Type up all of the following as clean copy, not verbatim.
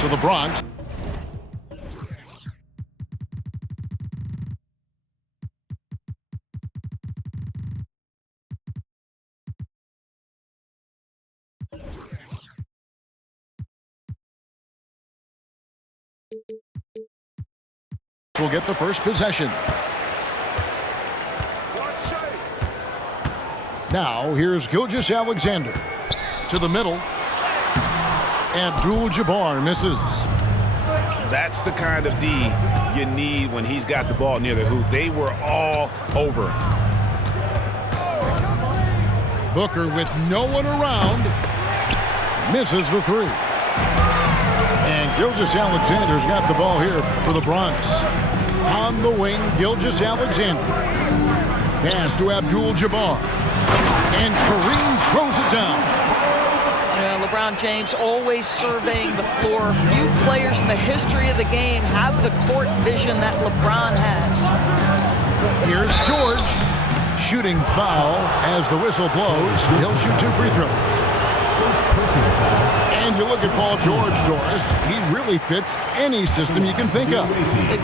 goes to the Bronx. Will get the first possession. Now here's Gilgeous-Alexander to the middle. Abdul-Jabbar misses. That's the kind of D you need when he's got the ball near the hoop. They were all over him. Booker with no one around misses the three. And Gilgeous-Alexander's got the ball here for the Bronx. On the wing, Gilgeous-Alexander. Pass to Abdul-Jabbar. And Kareem throws it down. Yeah, LeBron James always surveying the floor. Few players in the history of the game have the court vision that LeBron has. Here's George. Shooting foul as the whistle blows. He'll shoot 2 free throws. And you look at Paul George, Doris, he really fits any system you can think of.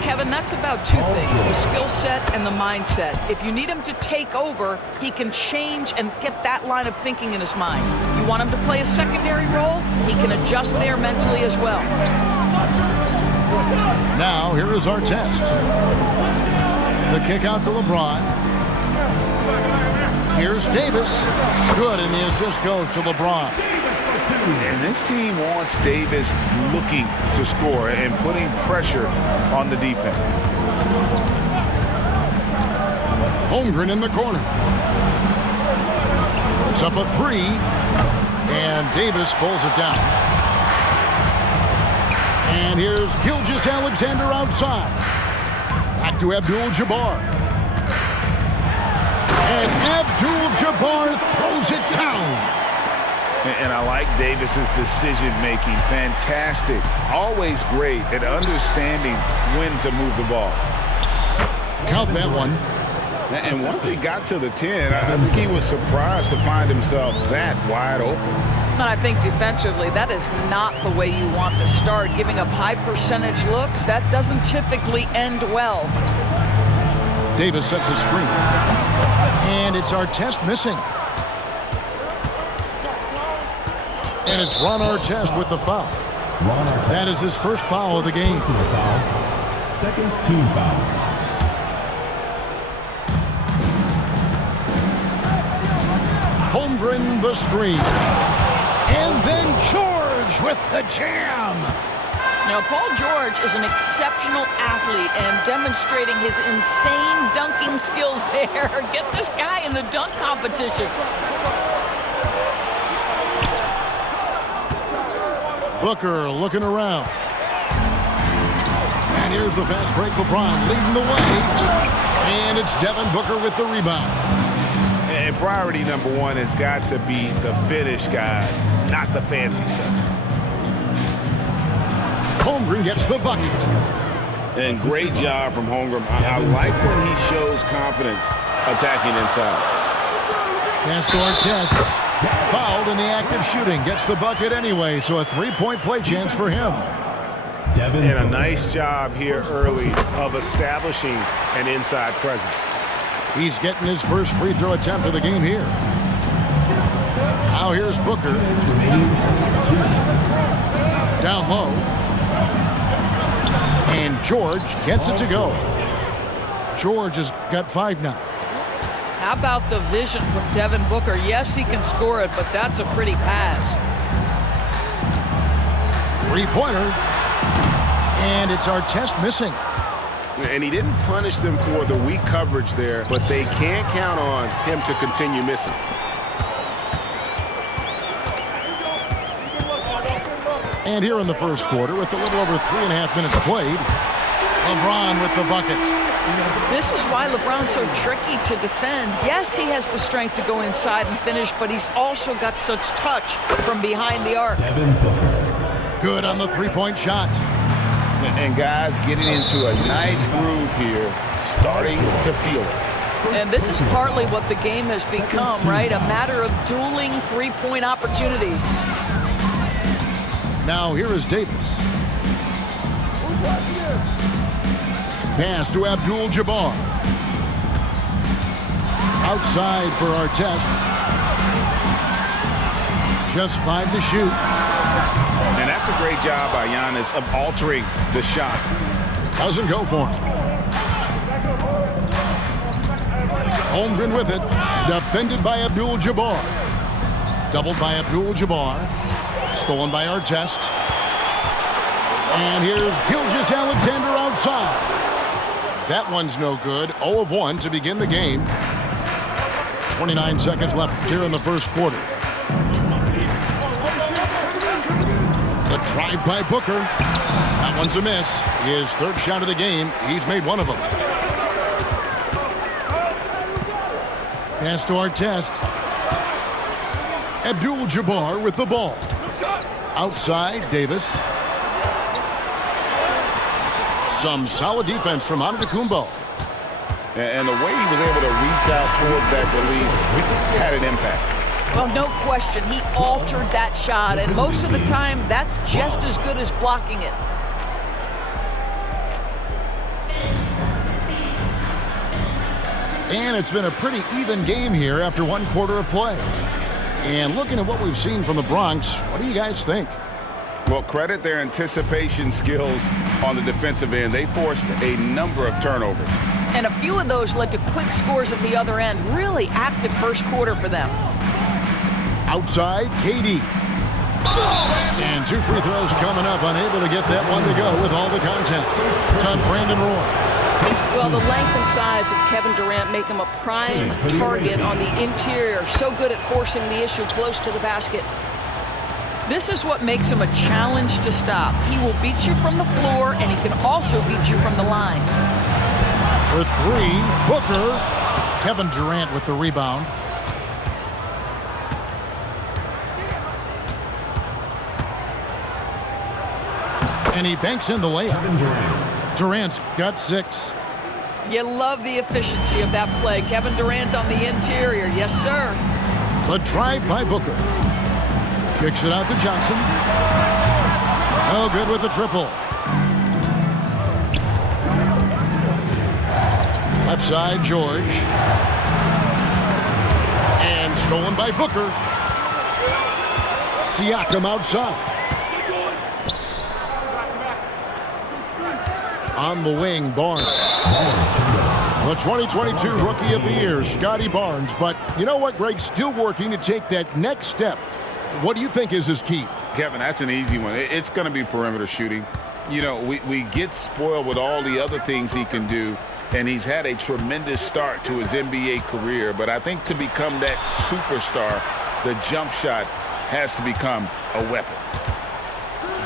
Kevin, that's about 2 things, the skill set and the mindset. If you need him to take over, he can change and get that line of thinking in his mind. You want him to play a secondary role, he can adjust there mentally as well. Now, here is our test. The kick out to LeBron. Here's Davis. Good, and the assist goes to LeBron. And this team wants Davis looking to score and putting pressure on the defense. Holmgren in the corner. It's up a 3, and Davis pulls it down. And here's Gilgeous-Alexander outside. Back to Abdul-Jabbar. And Abdul-Jabbar throws it down. And I like Davis's decision-making. Fantastic. Always great at understanding when to move the ball. Count that one. And once he got to the 10, I think he was surprised to find himself that wide open. And I think defensively, that is not the way you want to start. Giving up high percentage looks, that doesn't typically end well. Davis sets a screen. And it's Artest missing. And it's Ron Artest with the foul. That is his first foul of the game. Second team foul. Holmgren the screen. And then George with the jam. Now, Paul George is an exceptional athlete and demonstrating his insane dunking skills there. Get this guy in the dunk competition. Booker looking around. And here's the fast break. LeBron leading the way. And it's Devin Booker with the rebound. And priority number 1 has got to be the finish, guys, not the fancy stuff. Holmgren gets the bucket. And great job from Holmgren. I like when he shows confidence attacking inside. Pass to Artest. Fouled in the act of shooting. Gets the bucket anyway, so a 3-point play chance for him. And a nice job here early of establishing an inside presence. He's getting his first free throw attempt of the game here. Now here's Booker. Down low. And George gets it to go. George has got 5 now. How about the vision from Devin Booker? Yes, he can score it, but that's a pretty pass. 3-pointer. And it's Artest missing. And he didn't punish them for the weak coverage there, but they can't count on him to continue missing. And here in the first quarter, with a little over 3.5 minutes played, LeBron with the bucket. This is why LeBron's so tricky to defend. Yes, he has the strength to go inside and finish, but he's also got such touch from behind the arc. Good on the 3-point shot. And guys getting into a nice groove here, starting to feel it. And this is partly what the game has become, right? A matter of dueling 3-point opportunities. Now here is Davis. Pass to Abdul-Jabbar. Outside for Artest. Just 5 to shoot. And that's a great job by Giannis of altering the shot. Doesn't go for him. Holmgren with it. Defended by Abdul-Jabbar. Doubled by Abdul-Jabbar. Stolen by Artest. And here's Gilgeous-Alexander outside. That one's no good. 0 of 1 to begin the game. 29 seconds left here in the first quarter. The drive by Booker. That one's a miss. His third shot of the game. He's made one of them. Pass to Artest. Abdul-Jabbar with the ball. Outside, Davis. Some solid defense from Antetokounmpo. And the way he was able to reach out towards that release had an impact. Well, no question. He altered that shot, and most of the time, that's just as good as blocking it. And it's been a pretty even game here after 1 quarter of play. And looking at what we've seen from the Bronx, what do you guys think? Well, credit their anticipation skills on the defensive end. They forced a number of turnovers. And a few of those led to quick scores at the other end. Really active first quarter for them. Outside, KD. And 2 free throws coming up. Unable to get that one to go with all the content. It's on Brandon Roy. Well, the length and size of Kevin Durant make him a prime target on the interior. So good at forcing the issue close to the basket. This is what makes him a challenge to stop. He will beat you from the floor, and he can also beat you from the line. For 3, Booker. Kevin Durant with the rebound. And he banks in the layup. Durant's got 6. You love the efficiency of that play. Kevin Durant on the interior. Yes, sir. The drive by Booker. Kicks it out to Johnson. Oh, good with the triple. Left side, George. And stolen by Booker. Siakam outside. On the wing, Barnes. The 2022 Rookie of the Year, Scotty Barnes. But you know what, Greg? Still working to take that next step. What do you think is his key? Kevin, that's an easy one. It's going to be perimeter shooting. You know, we get spoiled with all the other things he can do, and he's had a tremendous start to his NBA career. But I think to become that superstar, the jump shot has to become a weapon.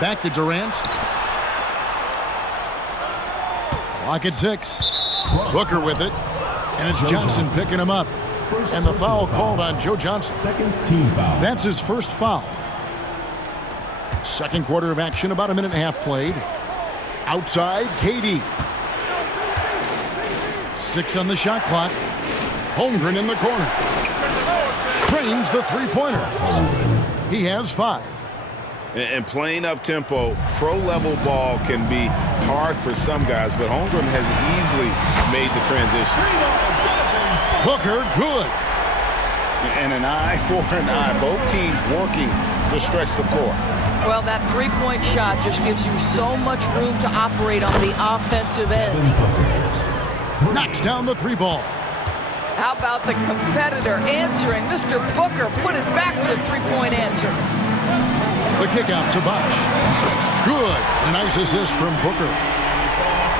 Back to Durant. Clock at 6. Booker with it. And it's Johnson picking him up. And the foul called on Joe Johnson. Second team foul. That's his first foul. Second quarter of action, about a minute and a half played. Outside, KD. 6 on the shot clock. Holmgren in the corner. Cranes the three-pointer. He has 5. And playing up-tempo, pro-level ball can be hard for some guys, but Holmgren has easily made the transition. Booker, good. And an eye for an eye. Both teams working to stretch the floor. Well, that three-point shot just gives you so much room to operate on the offensive end. Knocks down the 3 ball. How about the competitor answering? Mr. Booker put it back with a three-point answer. The kick out to Bosh. Good. A nice assist from Booker.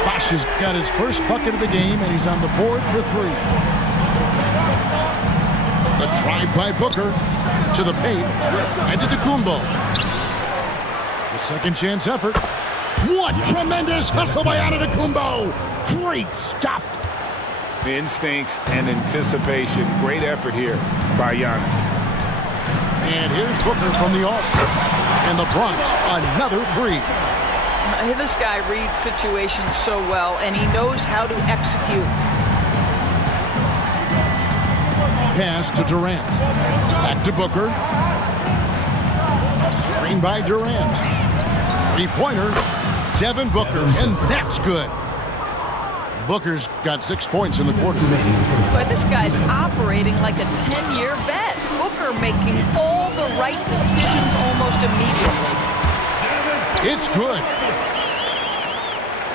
Bosh has got his first bucket of the game, and he's on the board for 3. The drive by Booker to the paint. Antetokounmpo. The second chance effort. What tremendous hustle by Antetokounmpo. Great stuff. Instincts and anticipation. Great effort here by Giannis. And here's Booker from the arc. And the Bronx, another 3. This guy reads situations so well, and he knows how to execute. Pass to Durant. Back to Booker. Screen by Durant. Three-pointer, Devin Booker, and that's good. Booker's got 6 points in the quarter. But this guy's operating like a 10-year vet. Booker making all the right decisions almost immediately. It's good.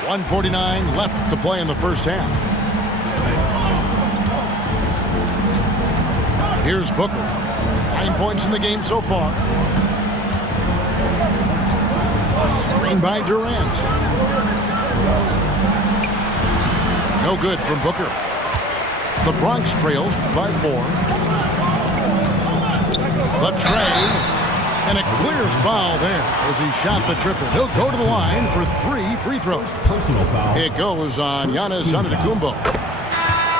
1:49 left to play in the first half. Here's Booker. 9 points in the game so far. Screen by Durant. No good from Booker. The Bronx trails by 4. The tray, and a clear foul there as he shot the triple. He'll go to the line for 3 free throws. Personal foul. It goes on Giannis Antetokounmpo.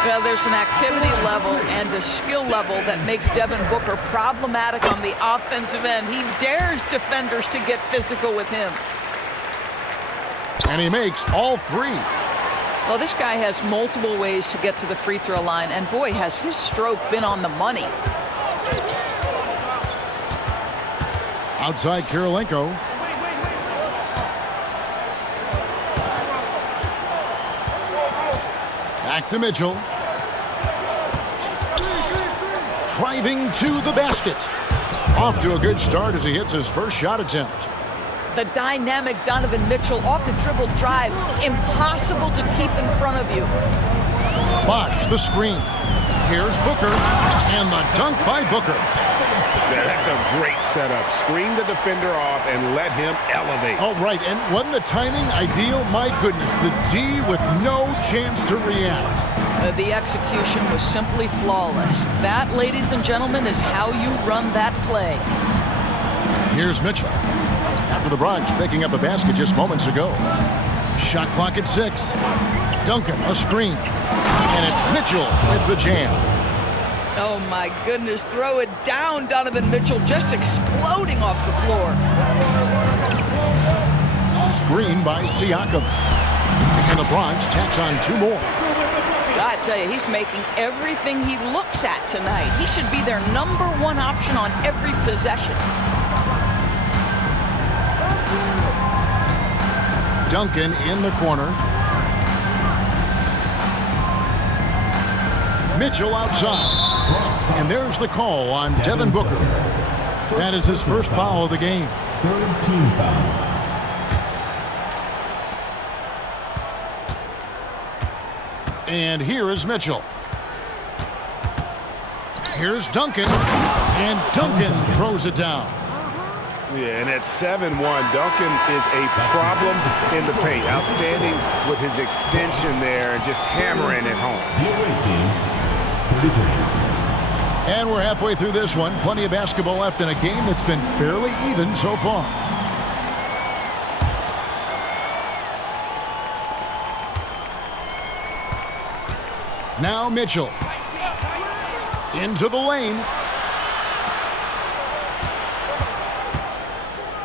Well, there's an activity level and a skill level that makes Devin Booker problematic on the offensive end. He dares defenders to get physical with him. And he makes all 3. Well, this guy has multiple ways to get to the free throw line, and boy, has his stroke been on the money. Outside Kirilenko. Back to Mitchell. Driving to the basket. Off to a good start as he hits his first shot attempt. The dynamic Donovan Mitchell off the dribble drive. Impossible to keep in front of you. Bosh the screen. Here's Booker. And the dunk by Booker. Yeah, that's a great setup. Screen the defender off and let him elevate. Oh, right. And wasn't the timing ideal? My goodness. The D with no chance to react. The execution was simply flawless. That, ladies and gentlemen, is how you run that play. Here's Mitchell. After the Bronx picking up a basket just moments ago. Shot clock at 6. Duncan, a screen. And it's Mitchell with the jam. Oh, my goodness. Throw it down, Donovan Mitchell, just exploding off the floor. Screen by Siakam. And the Bronx tacks on 2 more. I tell you, he's making everything he looks at tonight. He should be their #1 option on every possession. Duncan in the corner. Mitchell outside. And there's the call on Devin Booker. That is his first foul of the game. Third team foul. And here is Mitchell. Here's Duncan. And Duncan throws it down. Yeah, and at 7-1, Duncan is a problem in the paint. Outstanding with his extension there and just hammering it home. The away team, 33. And we're halfway through this one. Plenty of basketball left in a game that's been fairly even so far. Now Mitchell. Into the lane.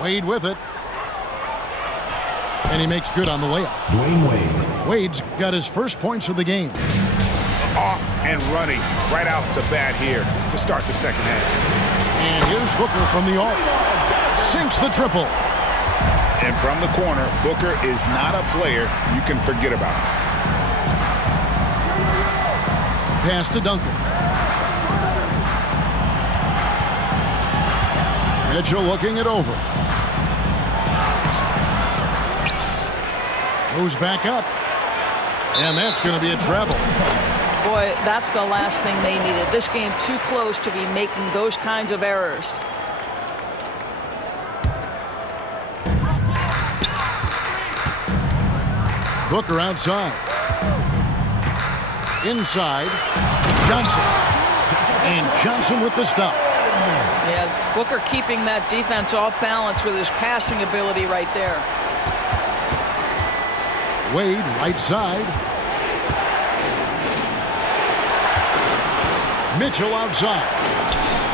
Wade with it. And he makes good on the layup. Dwayne Wade. Wade's got his first points of the game. Off and running right out the bat here to start the second half. And here's Booker from the arc. Sinks the triple. And from the corner, Booker is not a player you can forget about. Pass to Duncan. Mitchell looking it over. Goes back up. And that's going to be a travel. Boy, that's the last thing they needed. This game too close to be making those kinds of errors. Booker outside. Inside. Johnson. And Johnson with the stuff. Yeah, Booker keeping that defense off balance with his passing ability right there. Wade, right side. Mitchell outside.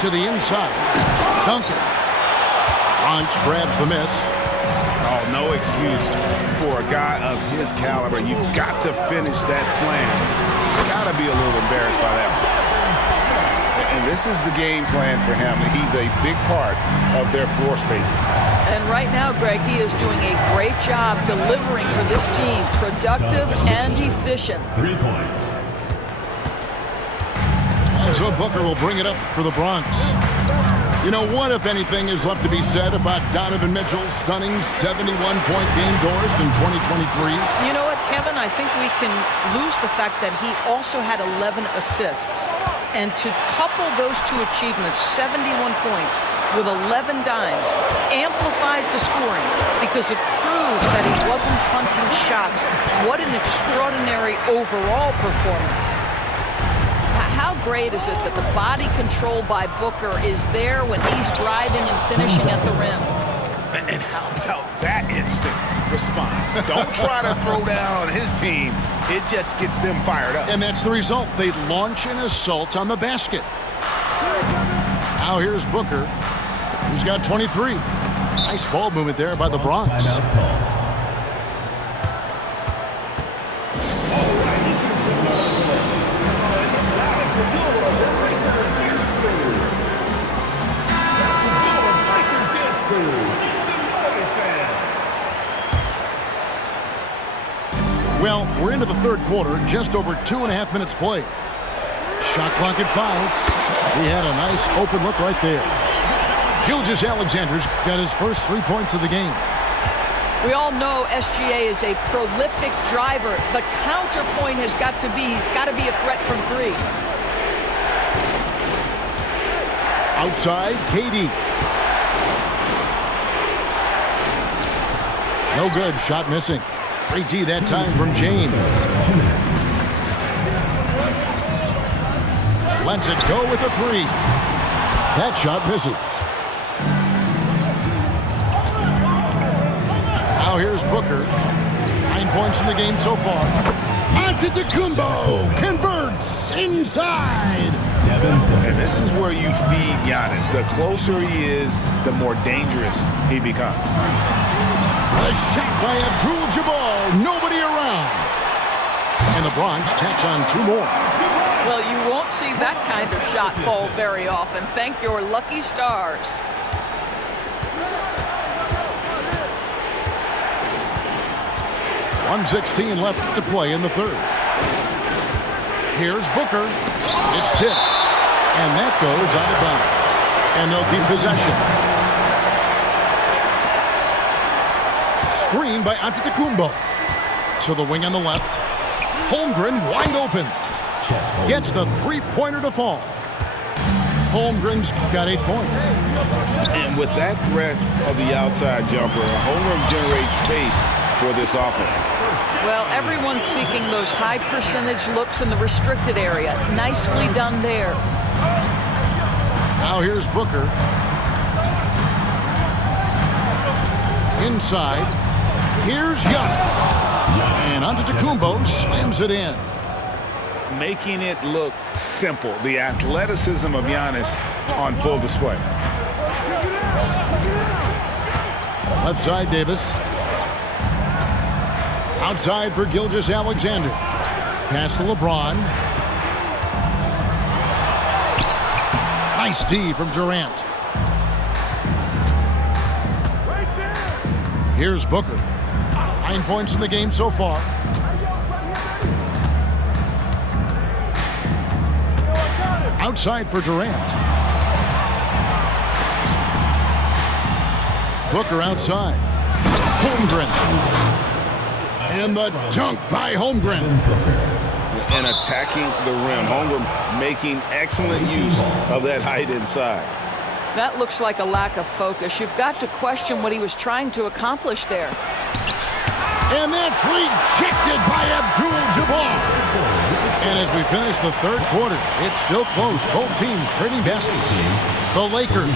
To the inside. Duncan. Bronx grabs the miss. Oh, no excuse for a guy of his caliber. You've got to finish that slam. Got to be a little embarrassed by that one. And this is the game plan for him. He's a big part of their floor spacing. And right now, Greg, he is doing a great job delivering for this team. Productive and efficient. 3 points. And so Booker will bring it up for the Bronx. You know, what, if anything, is left to be said about Donovan Mitchell's stunning 71-point game, Doris, in 2023? You know what, Kevin? I think we can lose the fact that he also had 11 assists. And to couple those two achievements, 71 points with 11 dimes, amplifies the scoring because it proves that he wasn't hunting shots. What an extraordinary overall performance. How great is it that the body control by Booker is there when he's driving and finishing at the rim? And how about that instant response? Don't try to throw down his team. It just gets them fired up. And that's the result. They launch an assault on the basket. Now here's Booker, who's got 23. Nice ball movement there by the Bronx. Timeout call. Well, we're into the third quarter, just over 2.5 minutes played. Shot clock at 5. He had a nice open look right there. Gilgeous-Alexander's got his first 3 points of the game. We all know SGA is a prolific driver. The counterpoint has got to be, he's got to be a threat from 3. Outside, KD. No good, shot missing. Great D that time from James. 2 minutes. Lets it go with a 3. That shot misses. Now here's Booker. 9 points in the game so far. Antetokounmpo converts inside. And this is where you feed Giannis. The closer he is, the more dangerous he becomes. A shot by Abdul-Jabbar. Nobody around. And the Bronx tacks on 2 more. Well, you won't see that kind of shot fall very often. Thank your lucky stars. .116 left to play in the third. Here's Booker. It's tipped. And that goes out of bounds. And they'll keep possession. Screen by Antetokounmpo. To the wing on the left. Holmgren wide open. Gets the 3-pointer to fall. Holmgren's got 8 points. And with that threat of the outside jumper, Holmgren generates space for this offense. Well, everyone's seeking those high percentage looks in the restricted area. Nicely done there. Now here's Booker. Inside. Here's Giannis. And Antetokounmpo slams it in. Making it look simple. The athleticism of Giannis on full display. Left side, Davis. Outside for Gilgeous-Alexander. Pass to LeBron. Nice D from Durant. Here's Booker. 9 points in the game so far. Outside for Durant. Booker outside. Holmgren. And the dunk by Holmgren. And attacking the rim. Holmgren making excellent use of that height inside. That looks like a lack of focus. You've got to question what he was trying to accomplish there. And that's rejected by Abdul-Jabbar. And as we finish the third quarter, it's still close. Both teams trading baskets. The Lakers.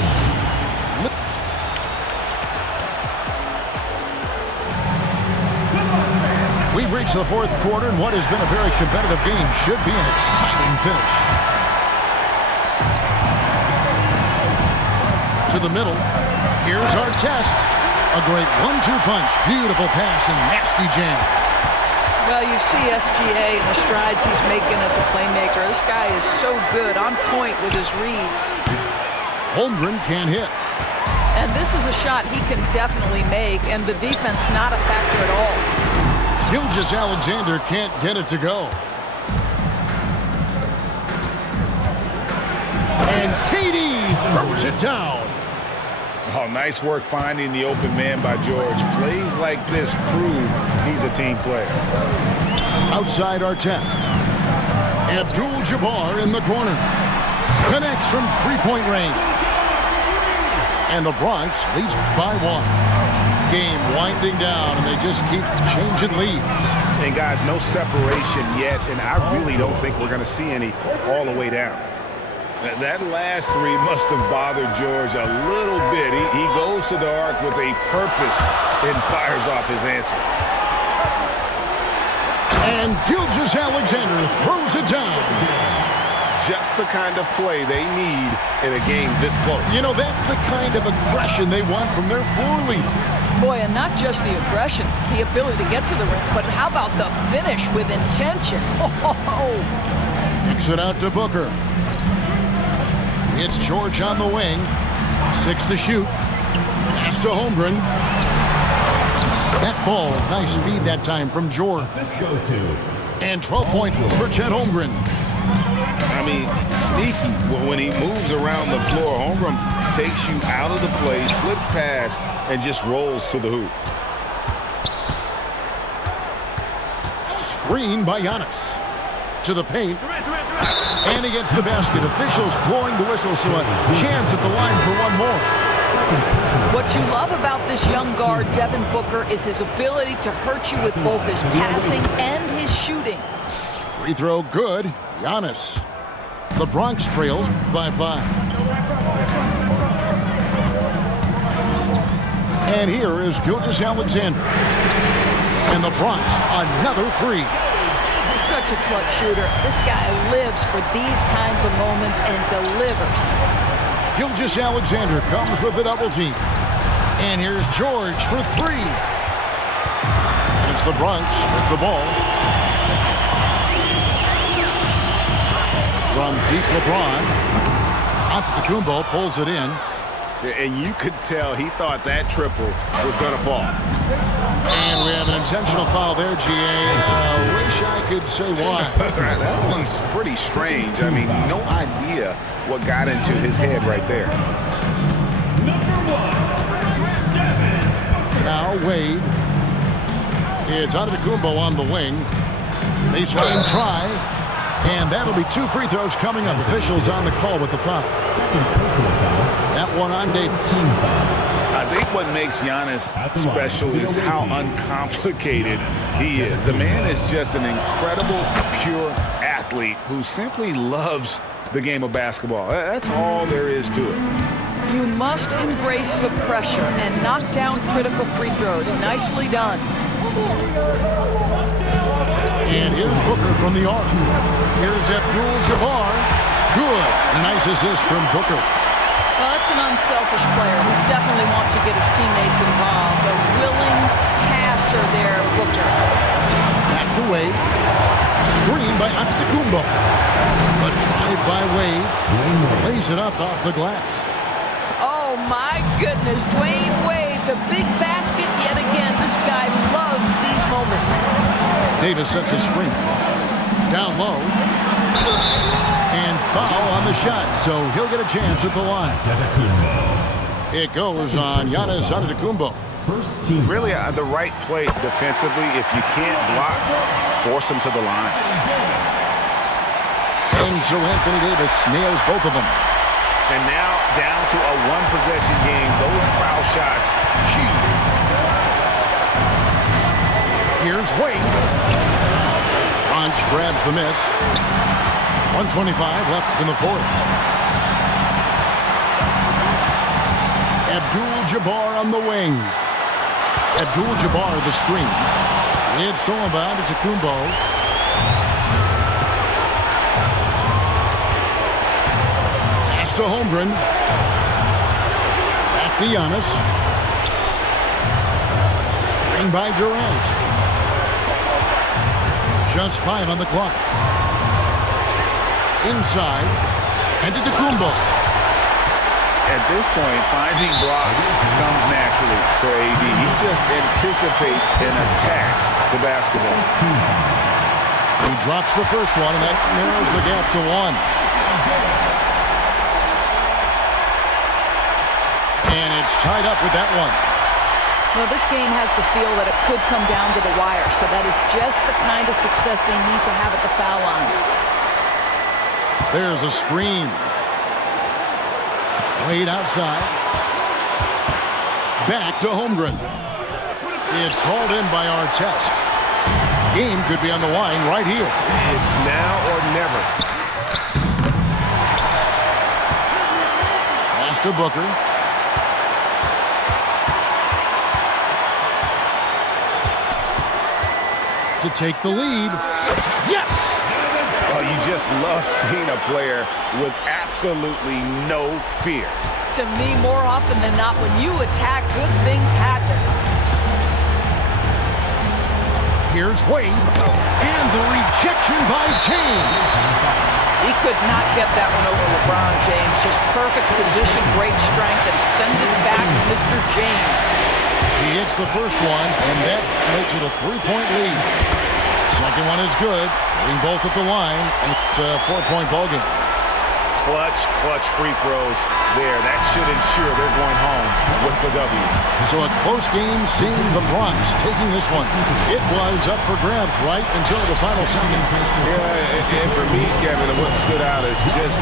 We've reached the fourth quarter, and what has been a very competitive game should be an exciting finish. To the middle. Here's our test. A great 1-2 punch. Beautiful pass and nasty jam. Well, you see SGA and the strides he's making as a playmaker. This guy is so good, on point with his reads. Holmgren can't hit. And this is a shot he can definitely make, and the defense not a factor at all. Gilgeous-Alexander can't get it to go. And KD throws it down. Oh, nice work finding the open man by George. Plays like this prove he's a team player. Outside our test. Abdul-Jabbar in the corner. Connects from three-point range. And the Bronx leads by 1. Game winding down, and they just keep changing leads. And guys, no separation yet, and I really don't think we're going to see any all the way down. That last three must have bothered George a little bit. He goes to the arc with a purpose and fires off his answer. And Gilgeous-Alexander throws it down. Just the kind of play they need in a game this close. You know, that's the kind of aggression they want from their floor leader. Boy, and not just the aggression, the ability to get to the rim, but how about the finish with intention? Kicks it out to Booker. It's George on the wing. 6 to shoot. Pass to Holmgren. That ball, nice speed that time from George. And 12 points for Chet Holmgren. I mean, sneaky. When he moves around the floor, Holmgren takes you out of the play, slips past, and just rolls to the hoop. Screen by Giannis. To the paint. And he gets the basket. Officials blowing the whistle, so a chance at the line for one more. What you love about this young guard, Devin Booker, is his ability to hurt you with both his passing and his shooting. Free throw good. Giannis. The Bronx trails by 5. And here is Gilgeous-Alexander. And the Bronx, another 3. Such a clutch shooter. This guy lives for these kinds of moments and delivers. Gilgeous-Alexander comes with the double team. And here's George for 3. It's the Bronx with the ball. From deep LeBron. Antetokounmpo pulls it in. And you could tell he thought that triple was going to fall. And we have an intentional foul there, GA. Wish I could say why. That one's pretty strange. I mean, no idea what got into his head right there. Now Wade. It's Antetokounmpo on the wing. Baseline try. And that'll be 2 free throws coming up. Officials on the call with the foul. That one on Davis. I think what makes Giannis special is how uncomplicated he is. The man is just an incredible, pure athlete who simply loves the game of basketball. That's all there is to it. You must embrace the pressure and knock down critical free throws. Nicely done. And here's Booker from the arc. Here's Abdul-Jabbar. Good. A nice assist from Booker. Well, that's an unselfish player who definitely wants to get his teammates involved. A willing passer there, Booker. Back to Wade. Screen by Antetokounmpo. A try by Wade. Lays it up off the glass. Oh, my goodness. Dwayne Wade, the big basket yet again. This guy loves these moments. Davis sets a screen. Down low. And foul on the shot, so he'll get a chance at the line. It goes on Giannis Antetokounmpo. Really the right play defensively. If you can't block, force him to the line. And so Anthony Davis nails both of them. And now down to a one-possession game. Those foul shots, huge. Here's Wade. Bronx grabs the miss. 1:25 left in the fourth. Abdul-Jabbar on the wing. Abdul-Jabbar the screen. It's thrown by Antetokounmpo. Pass to Holmgren. Back to Giannis. Screen by Durant. Just 5 on the clock. Inside. Antetokounmpo. At this point, finding blocks comes naturally for AD. He just anticipates and attacks the basketball. He drops the first one, and that narrows the gap to 1. And it's tied up with that one. Well, this game has the feel that it could come down to the wire, so that is just the kind of success they need to have at the foul line. There's a screen. Wade outside. Back to Holmgren. It's hauled in by Artest. Game could be on the line right here. It's now or never. Pass to Booker. To take the lead. Yes! Oh, you just love seeing a player with absolutely no fear. To me, more often than not, when you attack, good things happen. Here's Wade. And the rejection by James. He could not get that one over LeBron James. Just perfect position, great strength, and send it back to Mr. James. He hits the first one, and that makes it a 3-point lead. Second one is good. Hitting both at the line, and it's a 4-point ballgame. Clutch free throws there. That should ensure they're going home with the W. So a close game seeing the Bronx taking this one. It was up for grabs right until the final second. Yeah, and for me, Kevin, what stood out is just